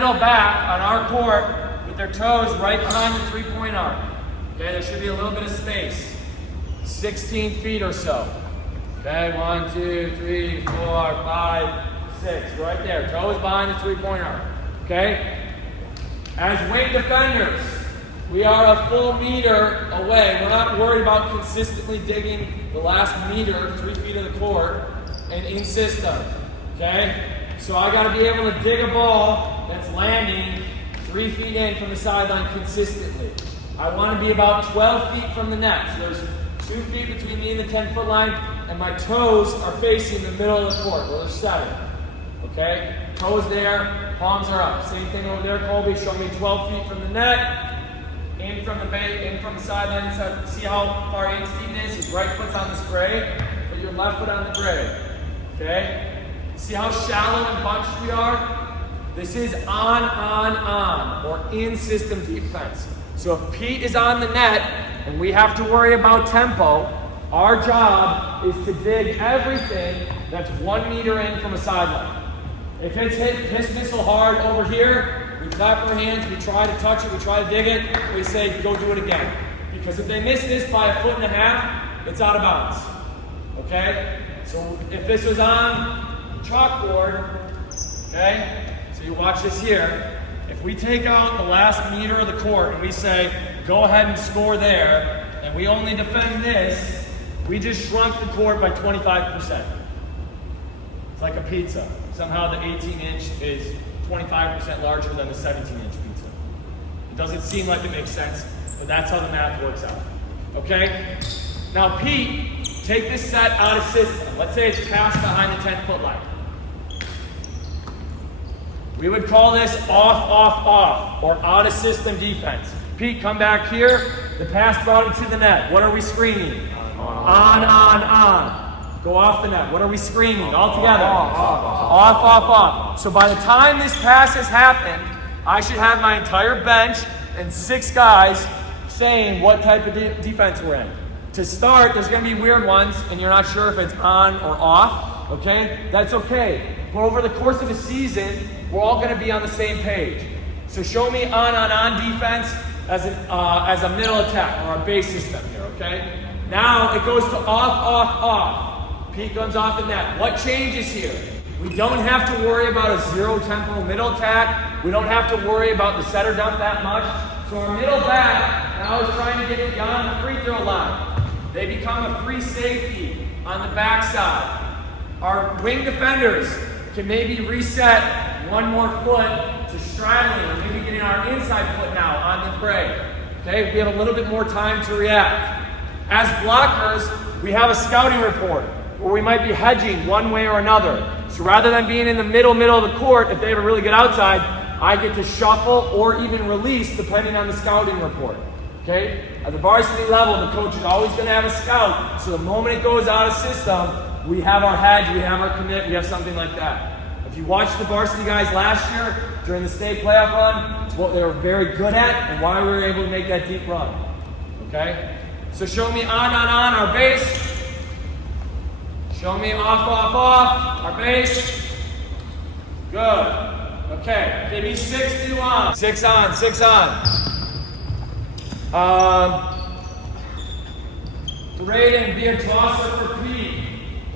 middle back on our court with their toes right behind the three-point arc. Okay, there should be a little bit of space. 16 feet or so. Okay, 1, 2, 3, 4, 5, 6. Right there. Toes behind the three-point arc. Okay? As wing defenders, we are a full meter away. We're not worried about consistently digging the last meter, 3 feet of the court, and in system. Okay? So I got to be able to dig a ball that's landing 3 feet in from the sideline consistently. I want to be about 12 feet from the net. So there's 2 feet between me and the 10-foot line, and my toes are facing the middle of the court, where they're 7. Okay? Toes there, palms are up. Same thing over there, Colby. Show me 12 feet from the net. In from the sideline. See how far Ian's feet is? His right foot's on this gray, but your left foot on the gray. Okay? See how shallow and bunched we are? This is on, or in-system defense. So if Pete is on the net and we have to worry about tempo, our job is to dig everything that's 1 meter in from a sideline. If it's hit his missile hard over here, we clap our hands, we try to touch it, we try to dig it, we say, go do it again. Because if they miss this by 1.5 feet, it's out of bounds. Okay? So if this was on the chalkboard, okay? So you watch this here. If we take out the last meter of the court and we say, go ahead and score there, and we only defend this, we just shrunk the court by 25%. It's like a pizza. Somehow the 18-inch is 25% larger than the 17-inch pizza. It doesn't seem like it makes sense, but that's how the math works out. Okay? Now, Pete, take this set out of system. Let's say it's passed behind the 10-foot line. We would call this off, or out of system defense. Pete, come back here. The pass brought him to the net. What are we screaming? On. Go off the net. What are we screaming? All together. Off. So by the time this pass has happened, I should have my entire bench and 6 guys saying what type of defense we're in. To start, there's going to be weird ones, and you're not sure if it's on or off. Okay? That's okay. But over the course of a season, we're all going to be on the same page. So show me on defense as a middle attack or a base system here. Okay? Now it goes to off. Pete comes off the net. What changes here? We don't have to worry about a zero tempo middle attack. We don't have to worry about the setter dump that much. So our middle back now is trying to get it beyond the free throw line. They become a free safety on the backside. Our wing defenders can maybe reset 1 more foot to straddling, or maybe getting our inside foot now on the break. Okay, we have a little bit more time to react. As blockers, we have a scouting report, where we might be hedging one way or another. So rather than being in the middle of the court, if they have a really good outside, I get to shuffle or even release depending on the scouting report. Okay? At the varsity level, the coach is always going to have a scout. So the moment it goes out of system, we have our hedge, we have our commit, we have something like that. If you watched the varsity guys last year during the state playoff run, it's what they were very good at and why we were able to make that deep run. Okay? So show me on, our base. Show me off, our base. Good. Okay, give me 6 to on. 6 on. Braden, be a tosser for Pete.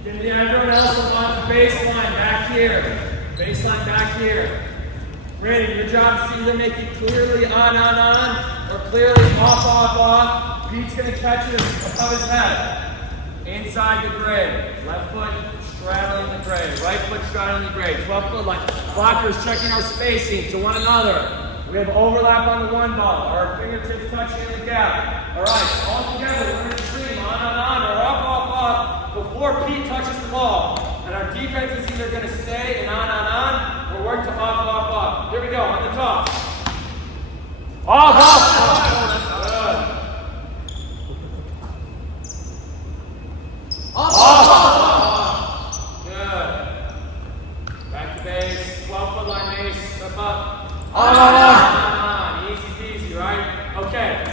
Give me everyone else on the baseline back here. Baseline back here. Braden, your job is to either make it clearly on, or clearly off. Pete's going to catch it above his head. Inside the gray. Left foot straddling the gray. Right foot straddling the gray. 12-foot line. Blockers checking our spacing to one another. We have overlap on the 1 ball. Our fingertips touching in the gap. All right, all together, we're going to scream on, or off, before Pete touches the ball. And our defense is either going to stay and on, or work to off. Here we go, on the top. Off. Good. Good. Back to base. 12-foot line base. Step up. On. Easy peasy, right? Okay.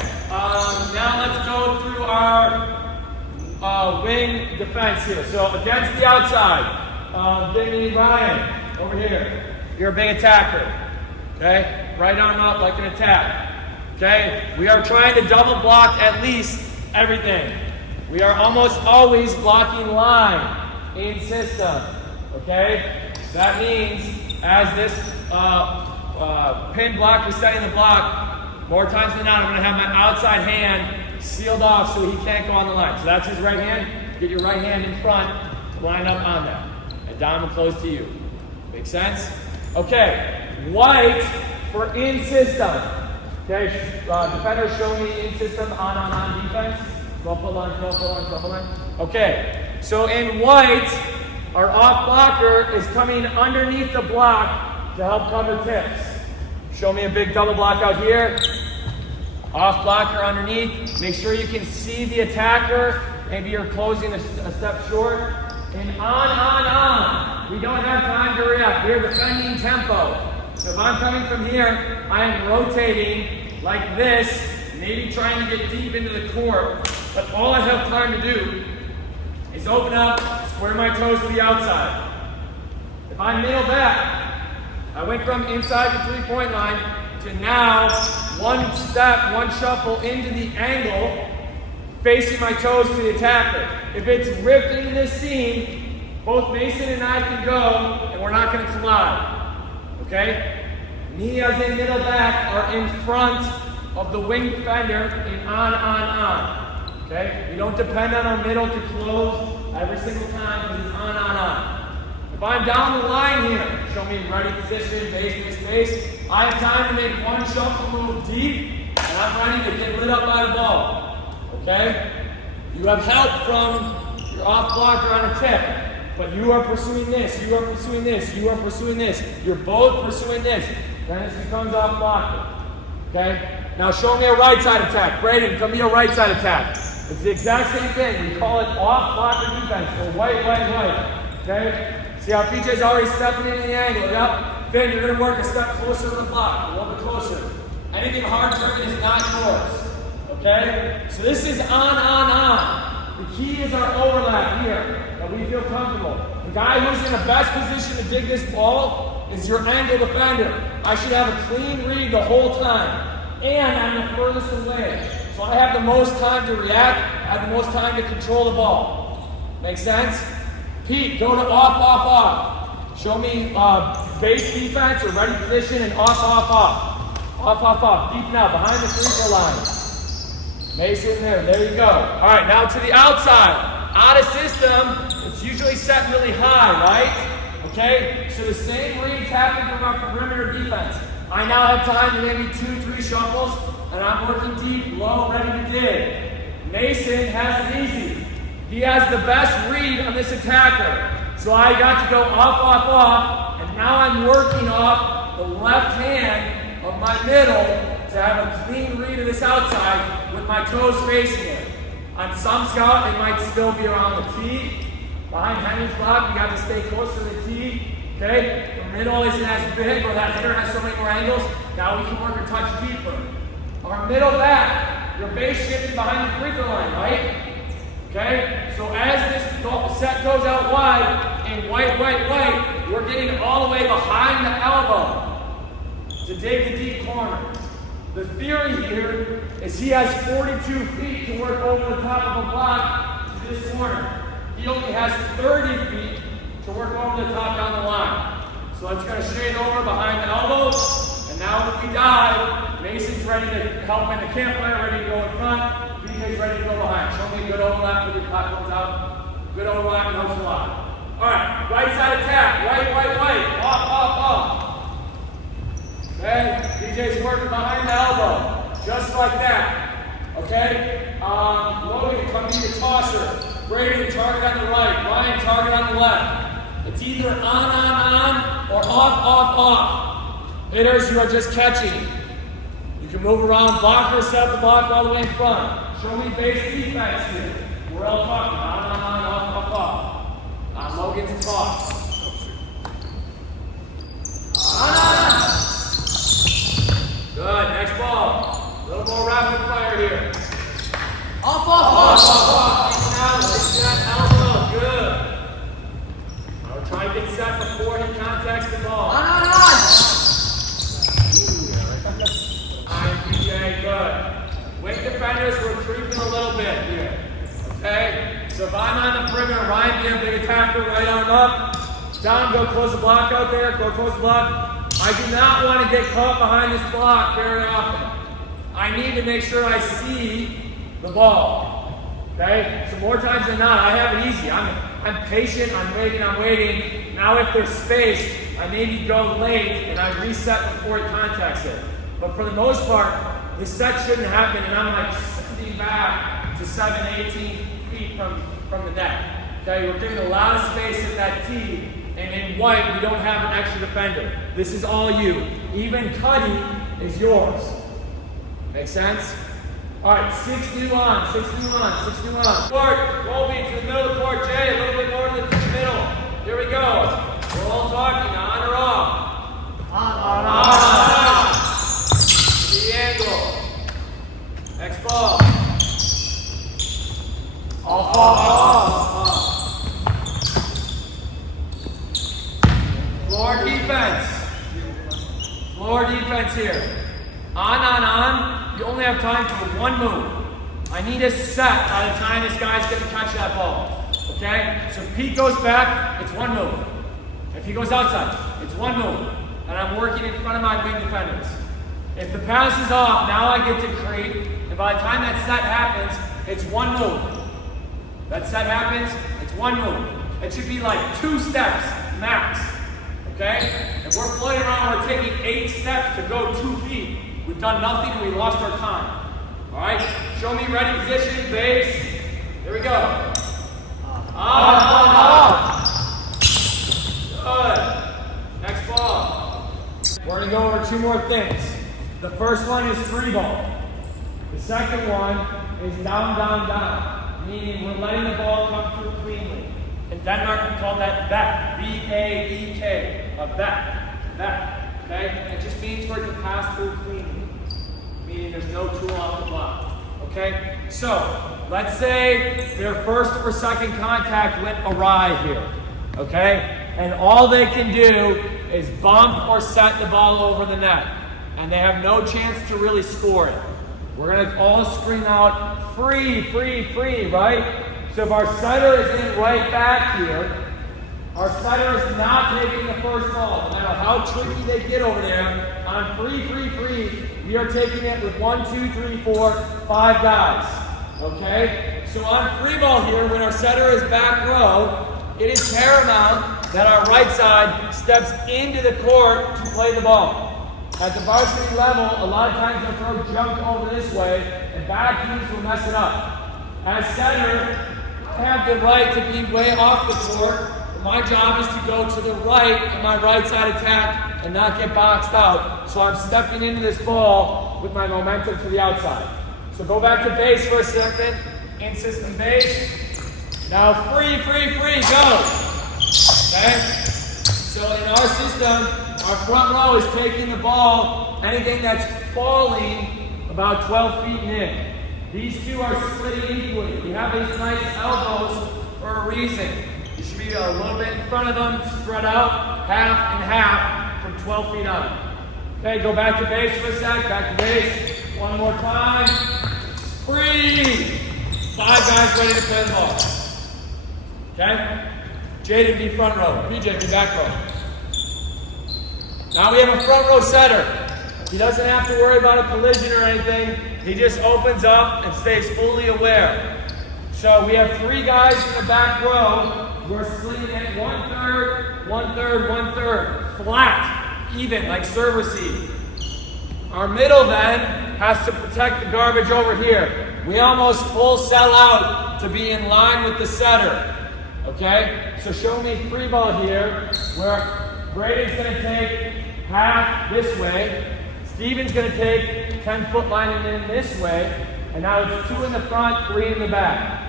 Now let's go through our wing defense here. So against the outside, Ryan, over here. You're a big attacker. Okay? Right arm up like an attack. Okay? We are trying to double block at least everything. We are almost always blocking line in system. Okay? That means as this pin block is setting the block, more times than not, I'm going to have my outside hand sealed off so he can't go on the line. So that's his right hand. Get your right hand in front, line up on that. And down and close to you. Make sense? Okay. White for in system. Okay. Defenders show me in system, on defense. 12 foot line, 12 foot line, 12 foot line. Okay. So in white, our off blocker is coming underneath the block to help cover tips. Show me a big double block out here. Off blocker underneath. Make sure you can see the attacker. Maybe you're closing a step short. And on. We don't have time to react. We're defending tempo. So if I'm coming from here, I am rotating like this, maybe trying to get deep into the court. But all I have time to do is open up, square my toes to the outside. If I'm middle back, I went from inside the three-point line to now one step, one shuffle into the angle, facing my toes to the attacker. If it's ripped into this seam, both Mason and I can go, and we're not going to collide. Okay? Knee as in middle back are in front of the wing defender in on. Okay? We don't depend on our middle to close every single time because it's on. If I'm down the line here, show me ready position, base. I have time to make one shuffle move deep, and I'm ready to get lit up by the ball. Okay? You have help from your off blocker on a tip, but you are pursuing this, you are pursuing this, you are pursuing this. You're both pursuing this. Then it becomes off blocker. Okay? Now show me a right side attack. Braden, come me a right side attack. It's the exact same thing. We call it off blocker defense. So white. Okay? See how PJ's already stepping into the angle. Yep. Finn, you're going to work a step closer to the block. A little bit closer. Anything hard driven is not yours. Okay? So this is on. The key is our overlap here, that we feel comfortable. The guy who's in the best position to dig this ball is your angle defender. I should have a clean read the whole time. And I'm the furthest away. So I have the most time to react. I have the most time to control the ball. Make sense? Pete, go to off. Show me base defense or ready position and off. Off. Deep now, behind the free throw line. Mason there you go. All right, now to the outside. Out of system, it's usually set really high, right? Okay, so the same reads happen from our perimeter defense. I now have time to maybe 2-3 shuffles, and I'm working deep, low, ready to dig. Mason has it easy. He has the best read on this attacker. So I got to go off, and now I'm working off the left hand of my middle to have a clean read of this outside with my toes facing it. On some scout, it might still be around the tee. Behind Henry's block, you got to stay close to the tee. Okay? The middle isn't as big, or that hitter has so many more angles. Now we can work a touch deeper. Our middle back, your base shifting behind the free throw line, right? Okay? So as this set goes out wide, in white, we're getting all the way behind the elbow to dig the deep corner. The theory here is he has 42 feet to work over the top of a block to this corner. He only has 30 feet to work over the top down the line. So it's going to straight over behind the elbow. And now if we dive, Mason's ready to help in the campfire, ready to go in front. BJ's ready to go behind. Show me a good overlap with your platforms out. Good overlap, no slide. All right, right side attack. White. Off. Okay, BJ's working behind the elbow. Just like that. Okay? Logan, come be the tosser. Brady, target on the right. Ryan, target on the left. It's either on, or off. Hitters, you are just catching. You can move around, blocker, set the block all the way in front. Show me base defense here. We're all talking. On, off. Logan's toss. On. Good, next ball. A little more rapid fire here. Off. In and out, like that, elbow, good. Now we're trying to get set before he contacts the ball. On. little bit here. Okay? So if I'm on the perimeter, Ryan being a big attacker, right arm up, down, go close the block out there, go close the block. I do not want to get caught behind this block very often. I need to make sure I see the ball. Okay? So more times than not, I have it easy. I'm patient, I'm waiting. Now if there's space, I maybe go late and I reset before it contacts it. But for the most part, the set shouldn't happen and I'm like sending back to 18 feet from the net. Okay, we're giving a lot of space in that tee, and in white, we don't have an extra defender. This is all you. Even cutting is yours. Make sense? All right, 6 new on. Court, Colby to the middle of the court. Jay, a little bit more to the middle. Here we go. We're all talking, on or off? On. The angle. Next ball. Off. Floor defense here. On. You only have time for one move. I need a set by the time this guy's going to catch that ball. Okay? So if Pete goes back, it's one move. If he goes outside, it's one move. And I'm working in front of my wing defenders. If the pass is off, now I get to create. And by the time that set happens, it's one move. That set happens, it's one move. It should be like 2 steps max. Okay? If we're floating around, we're taking 8 steps to go 2 feet. We've done nothing and we lost our time. Alright? Show me ready position, base. Here we go. Up. Good. Next ball. We're going to go over 2 more things. The first one is 3 ball. The second one is down. Meaning we're letting the ball come through cleanly. In Denmark, we call that back. V-A-E-K. A back. Okay? It just means for it to pass through cleanly. Meaning there's no tool off the block. Okay? So, let's say their first or second contact went awry here. Okay? And all they can do is bump or set the ball over the net. And they have no chance to really score it. We're going to all scream out, free, right? So if our setter is in right back here, our setter is not taking the first ball. No matter how tricky they get over there, on free, we are taking it with 1, 2, 3, 4, 5 guys. Okay? So on free ball here, when our setter is back row, it is paramount that our right side steps into the court to play the ball. At the varsity level, a lot of times they'll throw junk over this way, and bad teams will mess it up. As setter, I have the right to be way off the court. My job is to go to the right in my right side attack and not get boxed out. So I'm stepping into this ball with my momentum to the outside. So go back to base for a second. In system base. Now free, go. Okay? So in our system, our front row is taking the ball, anything that's falling about 12 feet in. These two are splitting equally. We have these nice elbows for a reason. You should be a little bit in front of them, spread out, half and half from 12 feet out. Okay, go back to base for a sec, back to base. One more time. Free! 5 guys ready to play the ball. Okay? Jaden, be front row. PJ, be back row. Now we have a front row setter. He doesn't have to worry about a collision or anything. He just opens up and stays fully aware. So we have 3 guys in the back row. We're splitting it 1/3, 1/3, 1/3. Flat, even, like serve receive. Our middle then has to protect the garbage over here. We almost full sell out to be in line with the setter. Okay? So show me free ball here, where Braden's going to take half this way. Steven's going to take 10-foot line and in this way. And now it's 2 in the front, 3 in the back.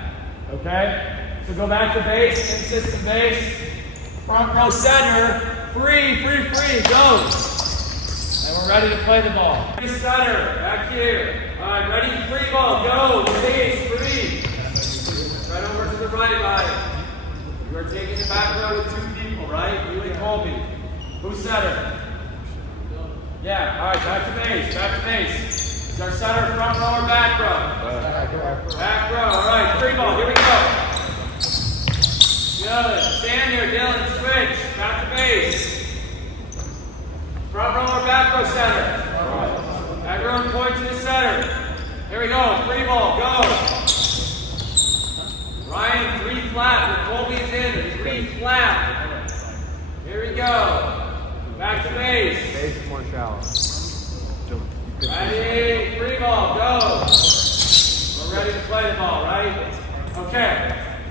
Okay? So go back to base, in system base. Front row center. Free, go. And we're ready to play the ball. Free center, back here. All right, ready, free ball, go. Base, free. Right over to the right, body. You are taking the back row with 2 people, right? You and Colby. Who's setter? Yeah, all right, back to base. Is our center front row or back row? Back row. All right, free ball. Here we go. Good. Stand here, Dylan. Switch. Back to base. Front row or back row center? Everyone point to the center. Here we go. Free ball. Go. Ryan, 3 flat. Colby is in. 3 flat. Here we go. Back to base. Base more shallow. Ready, free ball, go. We're ready to play the ball, right? Okay.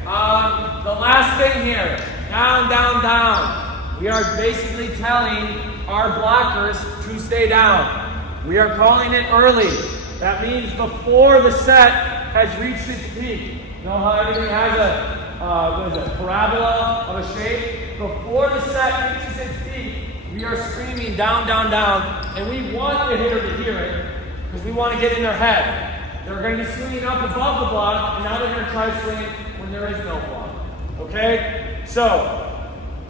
The last thing here, down, down, down. We are basically telling our blockers to stay down. We are calling it early. That means before the set has reached its peak. You know how everything has a parabola of a shape? Before the set reaches its peak, we are screaming down, down, down, and we want the hitter to hear it because we want to get in their head. They're going to be swinging up above the block, and now they're going to try to swing when there is no block. Okay? So,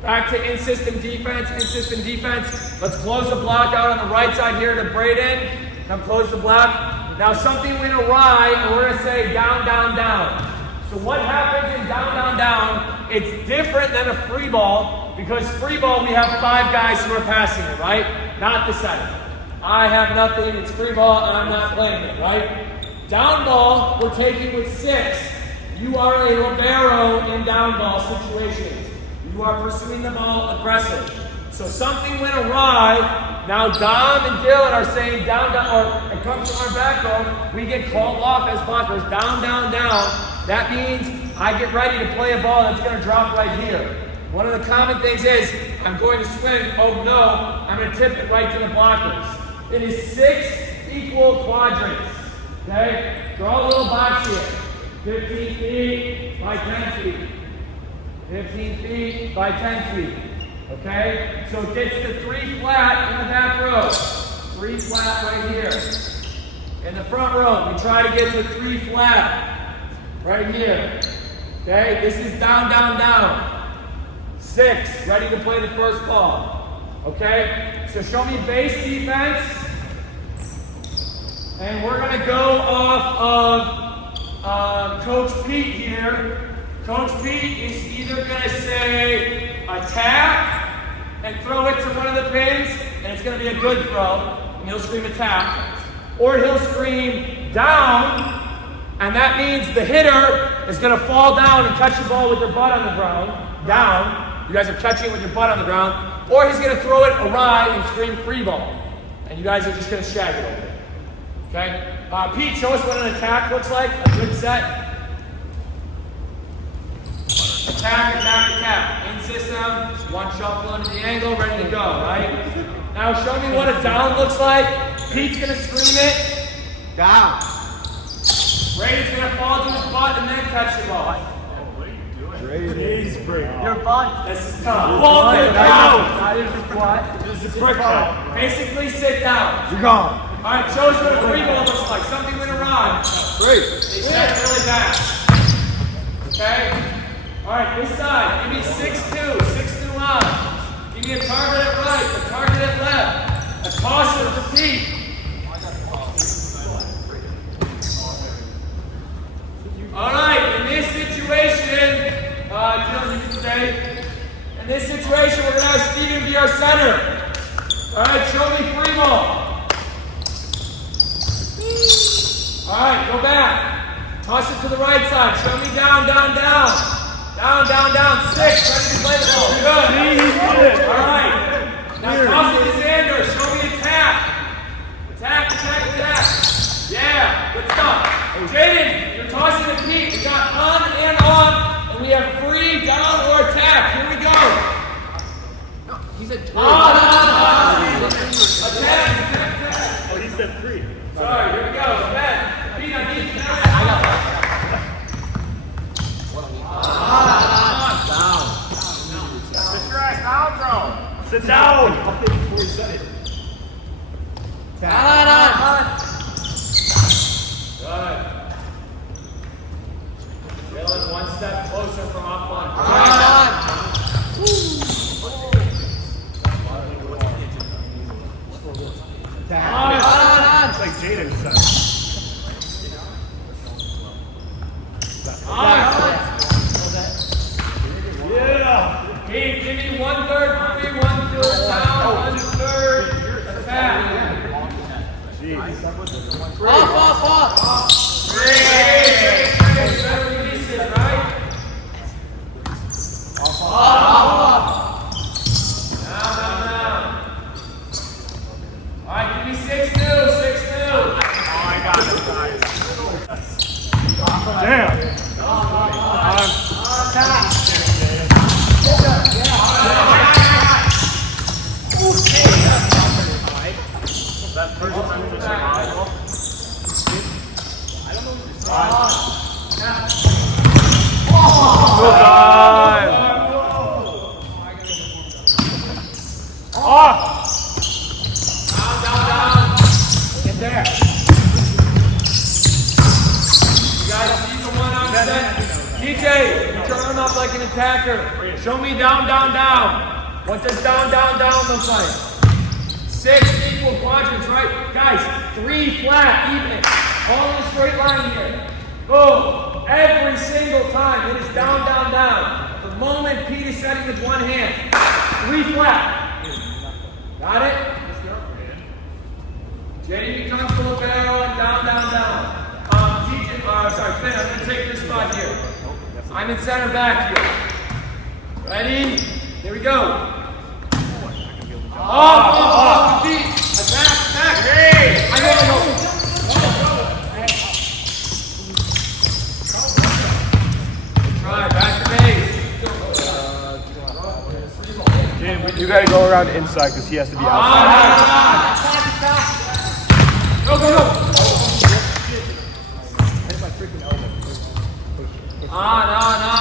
back to in-system defense, in-system defense. Let's close the block out on the right side here to Braden. Come close the block. Now something went awry, and we're going to say down, down, down. So what happens in down, down, down? It's different than a free ball, because free ball we have 5 guys who are passing it, right? Not the center. I have nothing, it's free ball, and I'm not playing it, right? Down ball, we're taking with 6. You are a libero in down ball situations. You are pursuing the ball aggressive. So something went awry. Now Dom and Dylan are saying down, down, or it comes to our back row. We get called off as blockers, down, down, down. That means I get ready to play a ball that's going to drop right here. One of the common things is, I'm going to swing, oh no, I'm going to tip it right to the blockers. It is 6 equal quadrants, okay? Draw a little box here. 15 feet by 10 feet. 15 feet by 10 feet, okay? So it gets to 3 flat in the back row. 3 flat right here. In the front row, we try to get to 3 flat right here, okay? This is down, down, down. 6, ready to play the first ball, okay? So show me base defense, and we're gonna go off of Coach Pete here. Coach Pete is either gonna say attack and throw it to one of the pins, and it's gonna be a good throw, and he'll scream attack, or he'll scream down, and that means the hitter is gonna fall down and catch the ball with their butt on the ground, down. You guys are catching it with your butt on the ground, or he's going to throw it awry and scream free ball, and you guys are just going to shag it over there. Okay? Pete, show us what an attack looks like, a good set. Attack, attack, attack. In system, 1 shuffle under the angle, ready to go, right? Now show me what a down looks like. Pete's going to scream it. Down. Brady's going to fall to his butt and then catch the ball. You're fine. This is tough. Fall to the ground. This is brick ball. Basically, sit down. You're gone. All right, show us what a free ball looks like. Something went awry. Great. They set it really back. Okay? All right, this side. Give me 6-2. 6-2 on. Give me a target at right, a target at left. A tosser for Pete. All right, in this situation, Dylan, you can stay. In this situation, we're going to have Steven be our center. All right, show me free ball. All right, go back. Toss it to the right side. Show me down, down, down. Down, down, down. 6. Ready to play the ball. Good. All right. Now toss it to Xander. Show me attack. Attack, attack, attack. Yeah, good stuff. Jaden, you're tossing to Pete. We got on and off. We have free, down, or attack. Here we go. No, he said on. Attack, attack, attack. Oh, he said 3. Sorry, here we go. Ben, Pete, I need you now. down. Sit your ass down, bro. Sit down. Before he said it. On. Good. Dylan, 1 step closer from off one. like Jaden said. Yeah. Hey, give me 1/3 free, 1/3 down, 1/3 attack. Jeez. Off. Better releases, right? Down. All right, give me 6 new, 6 new. Oh, I got it, guys. Damn. That first time was survival. Good time. Off. Down. Get there. You guys see the one I'm set? DJ, you turn up like an attacker. Show me down. What does down look like? 6 equal quadrants, right? Guys, 3 flat, even. All in a straight line here. Boom. Every single time, it is down. The moment Pete is setting with one hand. 3 flat. Got it? JD becomes a little bit arrow and down. Finn, I'm going to take this spot here. I'm in center back here. Ready? Here we go. Off, beat. Attack. Hey! I go. Try, back to base. Jaden, you gotta go around inside because he has to be outside. Attack. Go. On.